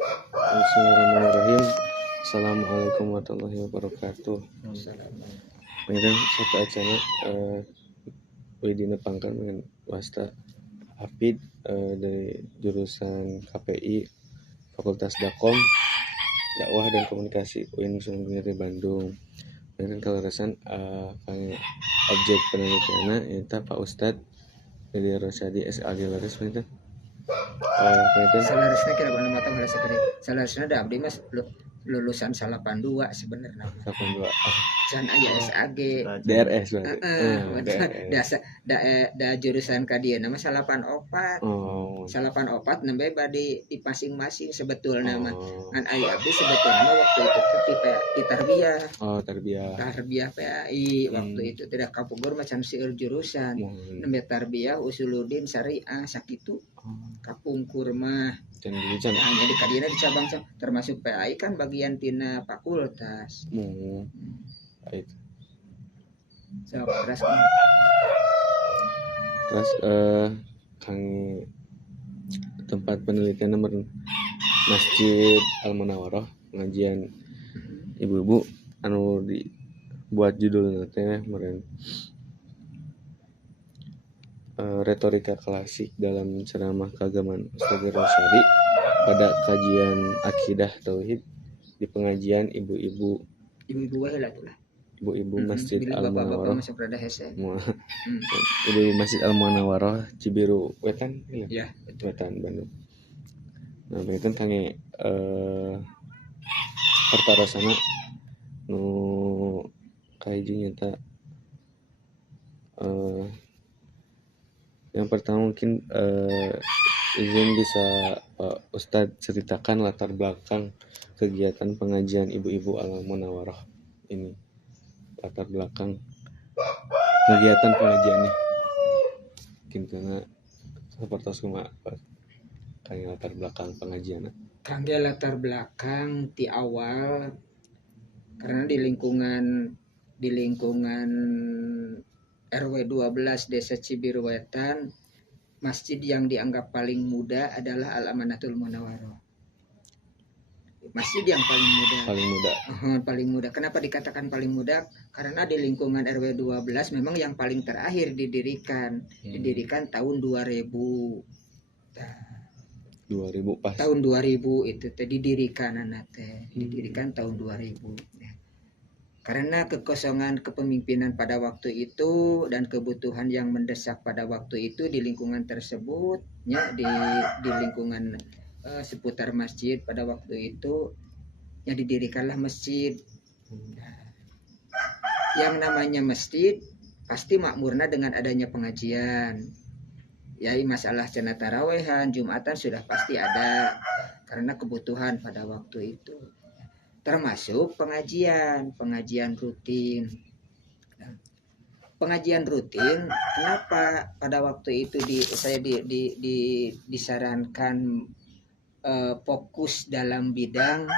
Bismillahirrahmanirrahim. Assalamualaikum warahmatullahi wabarakatuh. Kemudian satu acara Widina Pangkan dengan Wasta Hafid dari jurusan KPI Fakultas Dakom Dakwah dan Komunikasi UIN Negeri Bandung. Kemudian kalau rasan objek penelitiannya itu Pak Ustadz dari Rosadi S.A.D. Laris itu. Seharusnya kira mana mata bahasa gede. Seharusnya ada abdi mas lulusan 82 sebenarnya. 82. Can aya SAG. DRS berarti. Da jurusan ka dieu nama 84. Oh. 84 nembe bade di masing-masing sebetulnya mah. Ngan aya abdi sebetulnya waktu itu di tarbiyah. Oh, tarbiyah. Tarbiyah PAI waktu itu tidak kapugur macam seueur jurusan. Nembe tarbiyah usuluddin syariah sakitu. Kapungkur mah dan dican hanya di kadina di cabang termasuk PAI kan bagian tina fakultas. Baik. So, terus kang tempat penelitian nomor Masjid Al-Munawwarah pengajian ibu-ibu anu dibuat judul teh meureun retorika klasik dalam ceramah keagamaan Ustaz Rosadi pada kajian akidah tauhid di pengajian ibu-ibu Masjid Al-Munawwarah. Ibu Masjid Al-Munawwarah Cibiru Wetan ya, Wetan Bandung. Nah, itu kange pertarasana nu kahiji nyata yang pertama mungkin izin bisa Pak Ustadz ceritakan latar belakang kegiatan pengajian ibu-ibu Al-Munawwarah ini, latar belakang kegiatan pengajiannya mungkin karena seperti semua kayak latar belakang pengajiannya kangge latar belakang di awal karena di lingkungan RW 12 Desa Cibiru Wetan, masjid yang dianggap paling muda adalah Al-Amanatul Munawwarah. Masjid yang paling muda. Kenapa dikatakan paling muda? Karena di lingkungan RW 12 memang yang paling terakhir didirikan. Didirikan tahun 2000. 2000 pas. Tahun 2000 itu didirikan Didirikan tahun 2000. Karena kekosongan kepemimpinan pada waktu itu dan kebutuhan yang mendesak pada waktu itu di lingkungan tersebut, ya di lingkungan seputar masjid pada waktu itu, ya didirikanlah masjid. Yang namanya masjid pasti makmurna dengan adanya pengajian. Ya masalah cenah tarawehan, Jumatan sudah pasti ada karena kebutuhan pada waktu itu. Termasuk pengajian rutin. Pengajian rutin, kenapa pada waktu itu saya disarankan fokus dalam bidang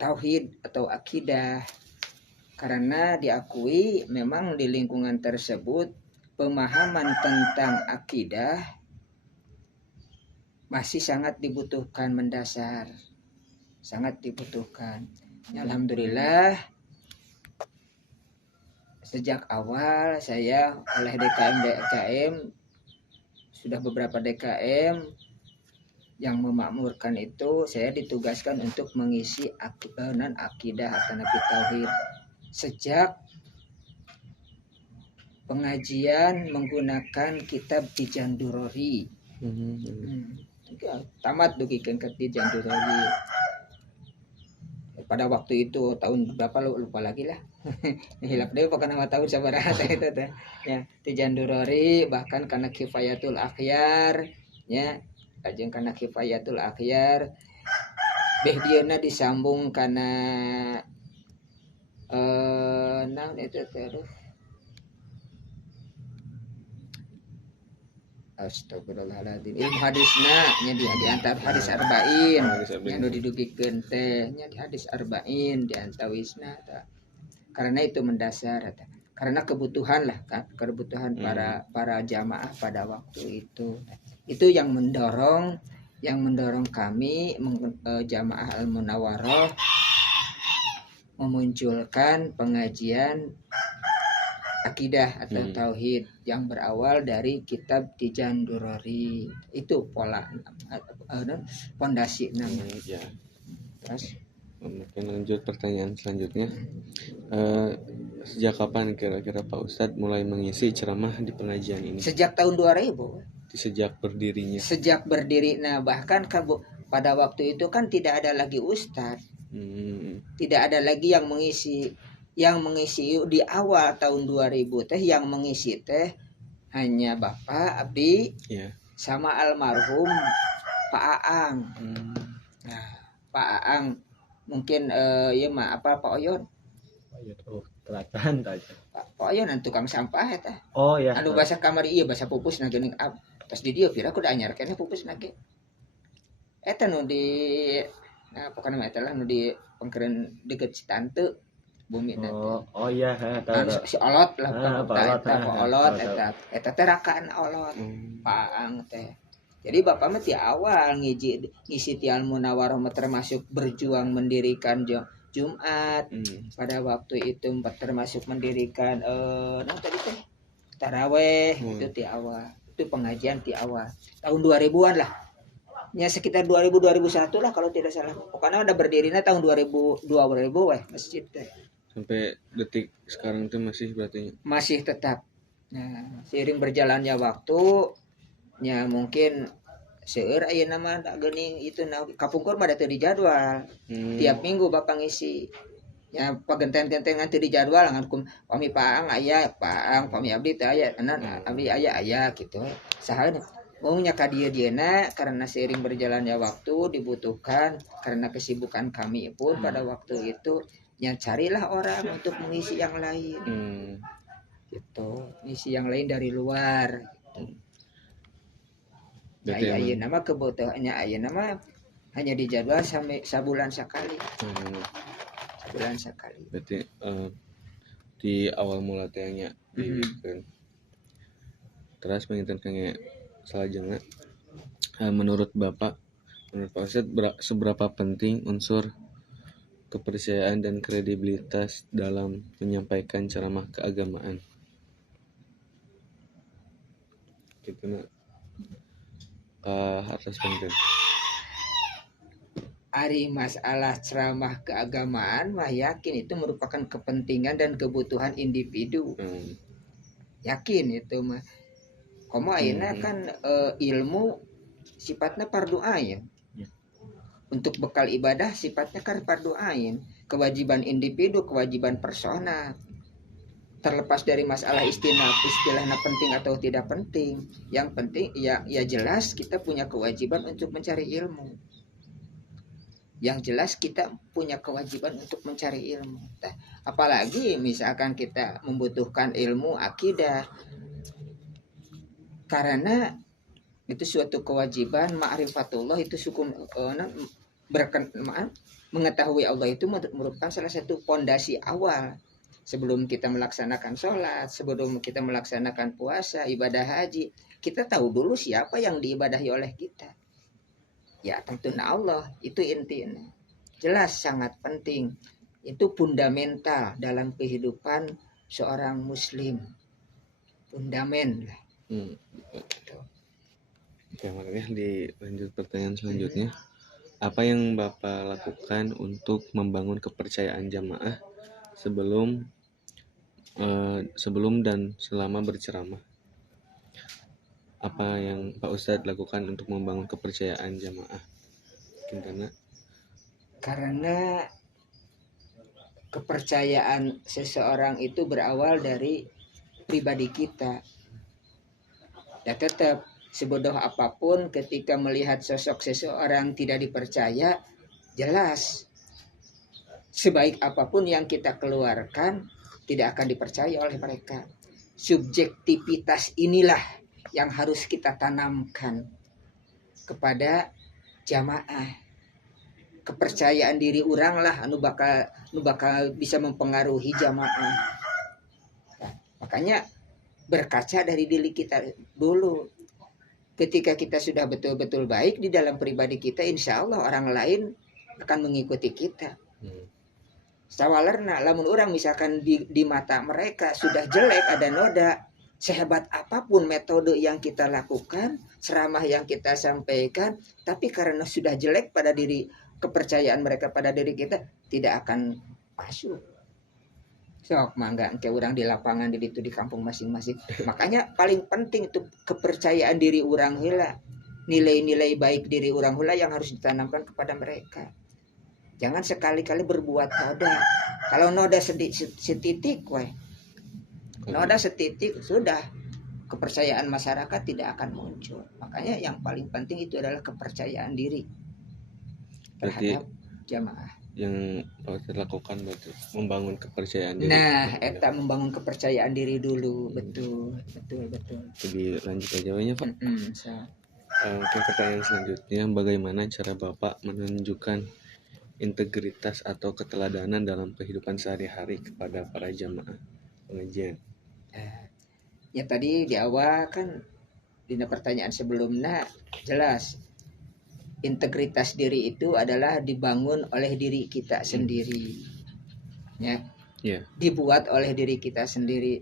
tauhid atau akidah? Karena diakui memang di lingkungan tersebut pemahaman tentang akidah masih sangat dibutuhkan mendasar. Sangat dibutuhkan. Alhamdulillah sejak awal saya oleh DKM sudah beberapa DKM yang memakmurkan itu saya ditugaskan untuk mengisi akidah atau tauhid sejak pengajian menggunakan kitab Tijan Durori. Tamat dugikan ke Tijan Durori. Pada waktu itu tahun berapa lupa lagi lah. Hilap deh pokoknya nama tahun sabaraha itu teh. Ya, Tijan Durori bahkan karena Kifayatul Akhyar ya, ajeng karena Kifayatul Akhyar behdieuna disambung karena naon itu terus Astagfirullahaladzim. Ilmu hadisna nya di antar hadis arba'in nya nu didugikeun teh nya di hadis arba'in di antawisna karena itu mendasar karena kebutuhan lah kan, kebutuhan para jamaah pada waktu itu yang mendorong yang mendorong kami Jamaah Al-Munawwaroh memunculkan pengajian akidah atau tauhid yang berawal dari kitab Tijan Durori. Itu pola pondasi namanya. Ya. Terus Mungkin lanjut pertanyaan selanjutnya. Sejak kapan kira-kira Pak Ustadz mulai mengisi ceramah di pengajian ini? sejak tahun 2000. Sejak berdirinya. Sejak berdiri. Nah, bahkan kan pada waktu itu kan tidak ada lagi ustadz. Tidak ada lagi yang mengisi. Yang mengisi di awal tahun 2000 teh yang mengisi teh hanya Bapak Abdi sama almarhum Pak Aang. Nah, Pak Aang mungkin ya mah apa Pak Oyon. Kelatan aja. Pak Oyon anu tukang sampah eta. Oh ya. Anu bahasa kamari ieu bahasa pupus na geuning pas di dieu pira kudu anyar keneh pupus na ge. Eta nu di pokona mah eta lah nu di pengkeren deket Citante bumi na. Oh iya, Si Olot lah Pak Olot eta teh rakaan Olot. Pak Aang teh. Jadi Bapak mah ti awal ngisi ti Al-Munawwaroh termasuk berjuang mendirikan Jumat. Pada waktu itu termasuk mendirikan tadi teh taraweh itu ti awal. Itu pengajian di awal tahun 2000-an lah ya sekitar 2000 2001 lah kalau tidak salah pokoknya ada berdirinya tahun 2000 weh masjid teh sampai detik sekarang itu masih berarti masih tetap. Nah seiring berjalannya waktu ya mungkin seueur aya nama tak geuning itu nah kapungkur mah teu dijadwal tiap minggu Bapak ngisi ya pagenten-gentengan teu dijadwal ngan pami Paang aya Paang pami Abdi teh aya Abdi aya gitu saha maunya ka dieu-dieuna karena seiring berjalannya waktu dibutuhkan karena kesibukan kami pun pada waktu itu ya carilah orang untuk mengisi yang lain gitu ngisi yang lain dari luar gitu. Ayeuna nama kebutuhannya ayeuna nama hanya dijadwal sampai sebulan sekali. Bulan sekali. Berarti di awal mula tehnya dibikin. Terus penginten kange salajengna menurut Pak Ustadz seberapa penting unsur kepercayaan dan kredibilitas dalam menyampaikan ceramah keagamaan? Gitu nak. Atas penting. Ari masalah ceramah keagamaan mah yakin itu merupakan kepentingan dan kebutuhan individu. Yakin itu mah. Komo ayeuna kan ilmu sifatnya fardu ain. Untuk bekal ibadah sifatnya kan fardu ain. Kewajiban individu, kewajiban personal. Terlepas dari masalah istilahnya penting atau tidak penting. Yang penting ya jelas kita punya kewajiban untuk mencari ilmu. Yang jelas kita punya kewajiban untuk mencari ilmu. Nah, apalagi misalkan kita membutuhkan ilmu akidah. Karena itu suatu kewajiban ma'rifatullah itu mengetahui Allah itu merupakan salah satu pondasi awal. Sebelum kita melaksanakan sholat, sebelum kita melaksanakan puasa, ibadah haji, kita tahu dulu siapa yang diibadahi oleh kita. Ya tentunya Allah, itu intinya. Jelas sangat penting. Itu fundamental dalam kehidupan seorang muslim. Fundamen lah. Oke, makanya dilanjut pertanyaan selanjutnya. Apa yang Bapak lakukan untuk membangun kepercayaan jamaah sebelum dan selama berceramah? Apa yang Pak Ustadz lakukan untuk membangun kepercayaan jamaah? Karena kepercayaan seseorang itu berawal dari pribadi kita. Ya tetap sebodoh apapun ketika melihat sosok seseorang tidak dipercaya, jelas sebaik apapun yang kita keluarkan tidak akan dipercaya oleh mereka. Subjektivitas inilah yang harus kita tanamkan kepada jamaah. Kepercayaan diri orang lah anu bakal bisa mempengaruhi jamaah. Nah, makanya berkaca dari diri kita dulu. Ketika kita sudah betul-betul baik di dalam pribadi kita, insya Allah orang lain akan mengikuti kita. Sawalerna lamun orang misalkan di mata mereka sudah jelek, ada noda, sehebat apapun metode yang kita lakukan, ceramah yang kita sampaikan, tapi karena sudah jelek pada diri, kepercayaan mereka pada diri kita tidak akan masuk. Sok mangga engke orang di lapangan di itu di kampung masing-masing. Makanya paling penting itu kepercayaan diri orang heula. Nilai-nilai baik diri orang heula yang harus ditanamkan kepada mereka. Jangan sekali-kali berbuat noda. Kalau noda setitik, noda setitik sudah kepercayaan masyarakat tidak akan muncul. Makanya yang paling penting itu adalah kepercayaan diri terhadap jamaah. Yang Bapak lakukan berarti membangun kepercayaan diri. Nah, eta membangun kepercayaan diri dulu, betul. Lebih lanjut aja ya Pak. So. Oke, pertanyaan selanjutnya, bagaimana cara Bapak menunjukkan integritas atau keteladanan dalam kehidupan sehari-hari kepada para jamaah pengajian? Ya tadi di awal kan di pertanyaan sebelumnya jelas integritas diri itu adalah dibangun oleh diri kita sendiri, ya, dibuat oleh diri kita sendiri.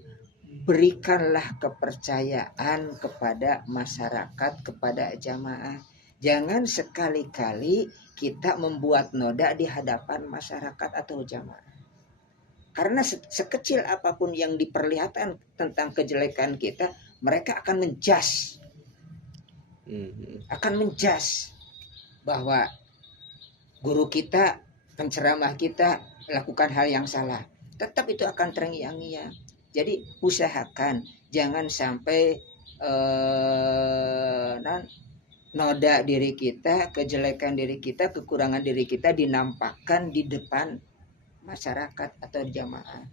Berikanlah kepercayaan kepada masyarakat, kepada jamaah. Jangan sekali-kali kita membuat noda di hadapan masyarakat atau jamaah. Karena sekecil apapun yang diperlihatkan tentang kejelekan kita, mereka akan menjudge. Akan menjudge bahwa guru kita, penceramah kita melakukan hal yang salah. Tetap itu akan terngiang-ngiang. Jadi usahakan jangan sampai noda diri kita, kejelekan diri kita, kekurangan diri kita dinampakkan di depan masyarakat atau jamaah.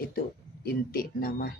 Itu inti nama.